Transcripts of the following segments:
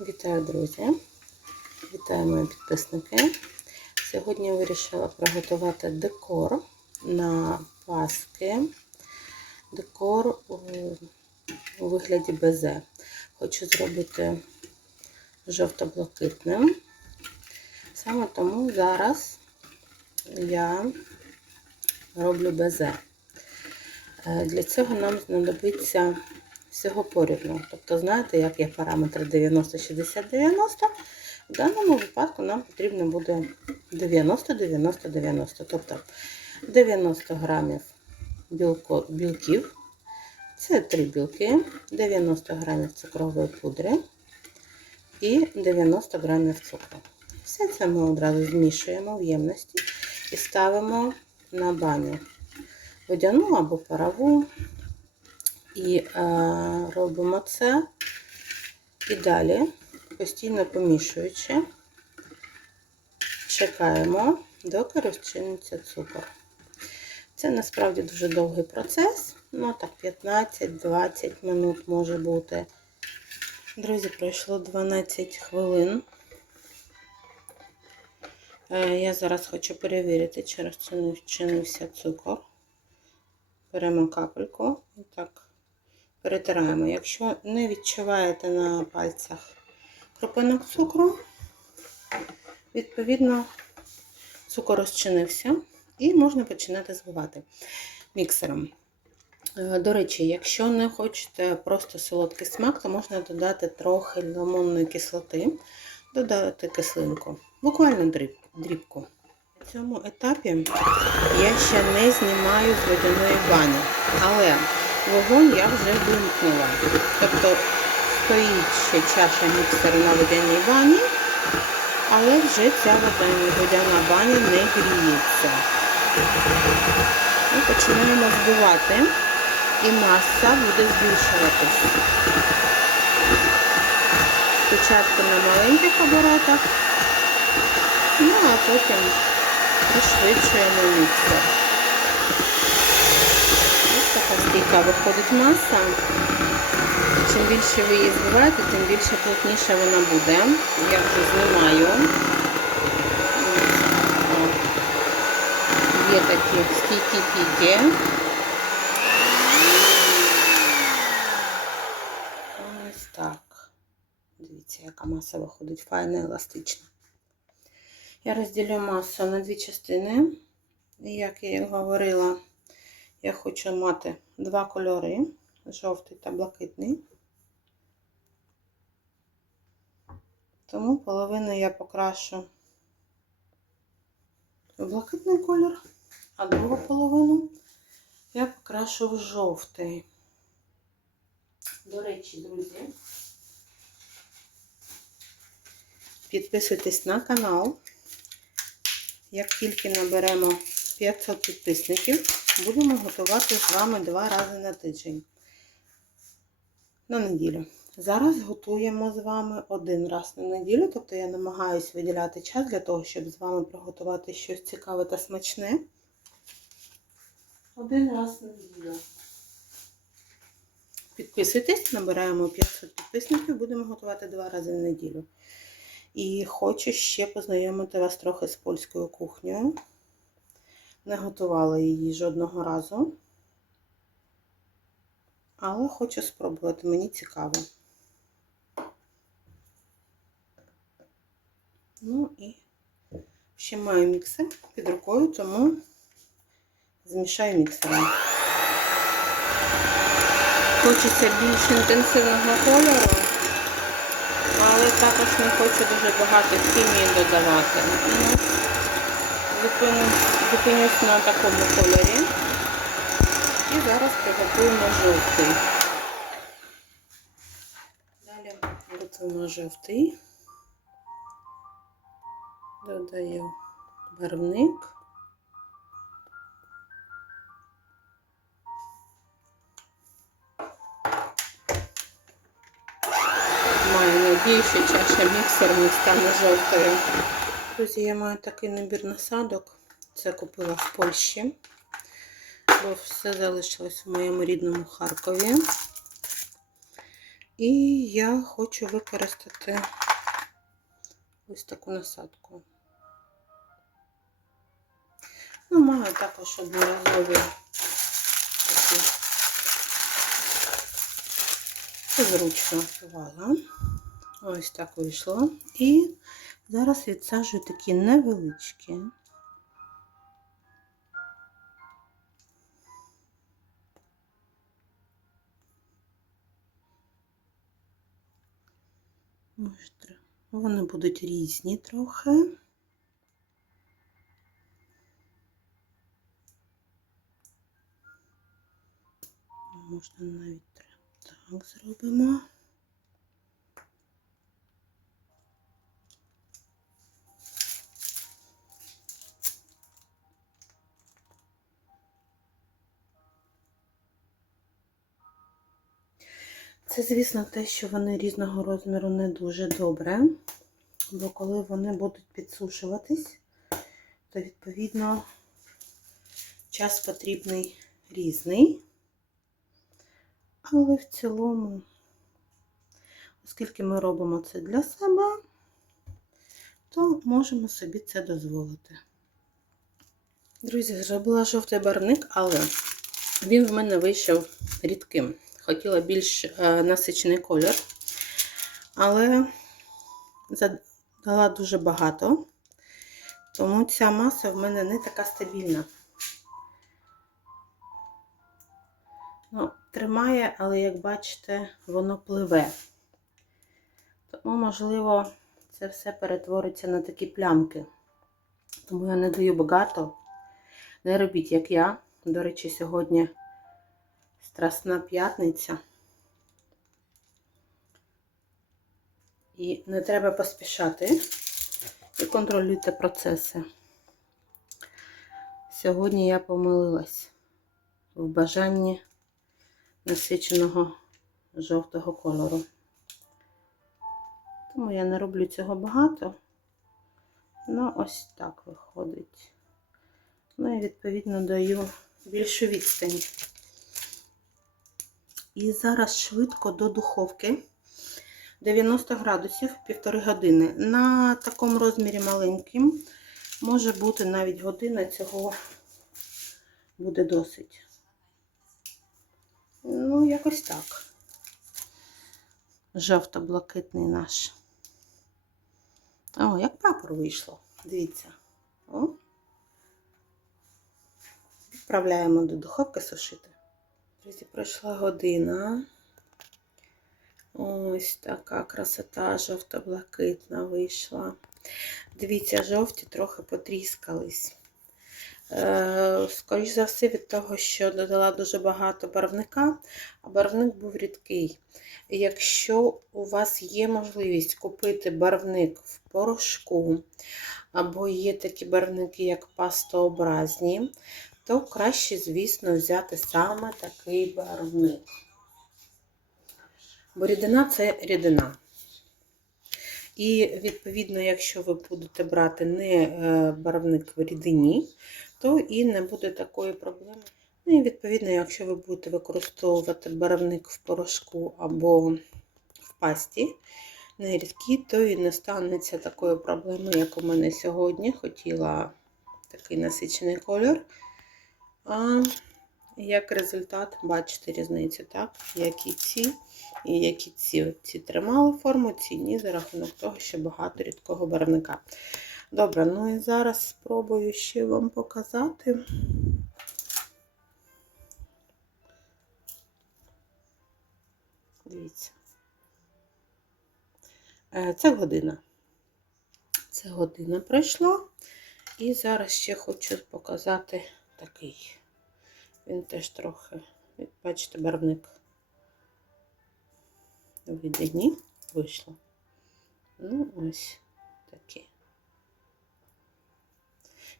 Вітаю, друзі! Вітаю мої підписники. Сьогодні я вирішила приготувати декор на Паски. Декор у вигляді безе. Хочу зробити жовто-блакитним. Саме тому зараз я роблю безе. Е, Для цього нам знадобиться всього порівну. Тобто, знаєте, як є параметр 90-60-90, в даному випадку нам потрібно буде 90-90-90. Тобто 90 грамів білко, білків, це 3 білки, 90 грамів цукрової пудри і 90 грамів цукру. Все це ми одразу змішуємо в ємності і ставимо на баню водяну або парову. І е, робимо це і далі, постійно помішуючи, чекаємо, доки розчиниться цукор. Це насправді дуже довгий процес, ну так 15-20 минут може бути. Друзі, пройшло 12 хвилин. Е, я зараз хочу перевірити, чи розчинився цукор. Беремо капельку і так перетираємо. Якщо не відчуваєте на пальцях крупинок цукру, відповідно, цукор розчинився і можна починати збивати міксером. Е, До речі, якщо не хочете просто солодкий смак, то можна додати трохи лимонної кислоти, додати кислинку, буквально дрібку. На цьому етапі я ще не знімаю з водяної бані, але вогонь я вже вимкнула. Тобто стоїть ще чаша міксеру на водяній бані, але вже ця водяна баня не гріється. Ми починаємо збивати і маса буде збільшуватись. Спочатку на маленьких оборотах, ну а потім пришвидшуємо міксер. Стійка виходить маса. Чим більше ви її збиваєте, тим більше плотніша вона буде. Я вже знімаю. Є такі стійкі піки. Ось так. Дивіться, яка маса виходить, файна, еластична. Я розділю масу на дві частини. Як я і говорила, я хочу мати два кольори жовтий та блакитний. Тому половину я покрашу в блакитний колір, а другу половину я покрашу в жовтий. До речі, друзі, підписуйтесь на канал. Як тільки наберемо 500 підписників, будемо готувати з вами два рази на тиждень. На неділю. Зараз готуємо з вами один раз на неділю, тобто я намагаюся виділяти час для того, щоб з вами приготувати щось цікаве та смачне. Один раз на неділю. Підписуйтесь, набираємо 500 підписників, будемо готувати два рази на неділю. І хочу ще познайомити вас трохи з польською кухнею. Не готувала її жодного разу. Але хочу спробувати, мені цікаво. Ну і ще маю міксер під рукою, тому змішаю міксером. Хочеться більш інтенсивного кольору, але також не хочу дуже багато хімії додавати. Зупинюсь на такому кольорі. І зараз приготуємо жовтий. Далі готуємо жовтий. Додаю барвник. Маю надію, що чаша міксер не стане жовтою. Друзі, я маю такий набір насадок. Це купила в Польщі, бо все залишилось в моєму рідному Харкові. І я хочу використати ось таку насадку. Ну, маю також одноразові такі зручно впливала. Ось так вийшло. І зараз відсаджую такі невеличкі. Вони будуть різні трохи. Можна навіть так зробимо. Це, звісно, те, що вони різного розміру не дуже добре, бо коли вони будуть підсушуватись, то відповідно час потрібний різний. Але в цілому, оскільки ми робимо це для себе, то можемо собі це дозволити. Друзі, зробила жовтий барник, але він в мене вийшов рідким. Хотіла більш е, насичений колір, але дала дуже багато, тому ця маса в мене не така стабільна. Ну, тримає, але, як бачите, воно пливе. Тому, можливо, це все перетвориться на такі плямки. Тому я не даю багато. Не робіть, як я. До речі, сьогодні Страсна п'ятниця. І не треба поспішати і контролюйте процеси. Сьогодні я помилилась в бажанні насиченого жовтого кольору. Тому я не роблю цього багато. Ну, ось так виходить. Ну і відповідно даю більшу відстань. І зараз швидко до духовки 90 градусів півтори години. На такому розмірі маленьким може бути навіть година, цього буде досить. Ну, якось так. Жовто-блакитний наш. О, як прапор вийшло. Дивіться. О. Відправляємо до духовки сушити. Друзі, пройшла година. Ось така красота жовто-блакитна вийшла. Дивіться, жовті трохи потріскались. Е, Скоріше за все, від того, що додала дуже багато барвника, а барвник був рідкий. Якщо у вас є можливість купити барвник в порошку, або є такі барвники, як пастообразні, то краще, звісно, взяти саме такий барвник. Бо рідина це рідина. І, відповідно, якщо ви будете брати не барвник в рідині, то і не буде такої проблеми. Ну і відповідно, якщо ви будете використовувати барвник в порошку або в пасті, не рідкі, то і не станеться такої проблеми, як у мене сьогодні. Хотіла такий насичений кольор. А як результат, бачите різницю, так? Які ці, і які ці ці тримали форму, ці ні, за рахунок того, що багато рідкого барвника. Добре, ну і зараз спробую ще вам показати. Дивіться. Е, це година. Це година пройшла. І зараз ще хочу показати такий. Він теж трохи, бачите, барвник у віддані вийшло. Ну, ось такі.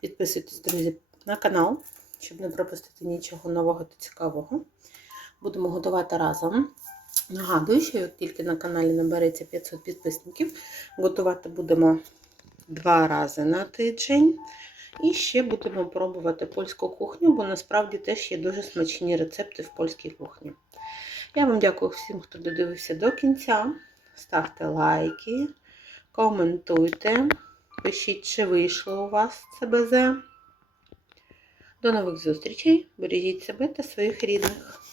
Підписуйтесь, друзі, на канал, щоб не пропустити нічого нового та цікавого. Будемо готувати разом. Нагадую, що як тільки на каналі набереться 500 підписників, готувати будемо два рази на тиждень. І ще будемо пробувати польську кухню, бо насправді теж є дуже смачні рецепти в польській кухні. Я вам дякую всім, хто додивився до кінця. Ставте лайки, коментуйте, пишіть, чи вийшло у вас це БЗ. До нових зустрічей. Бережіть себе та своїх рідних.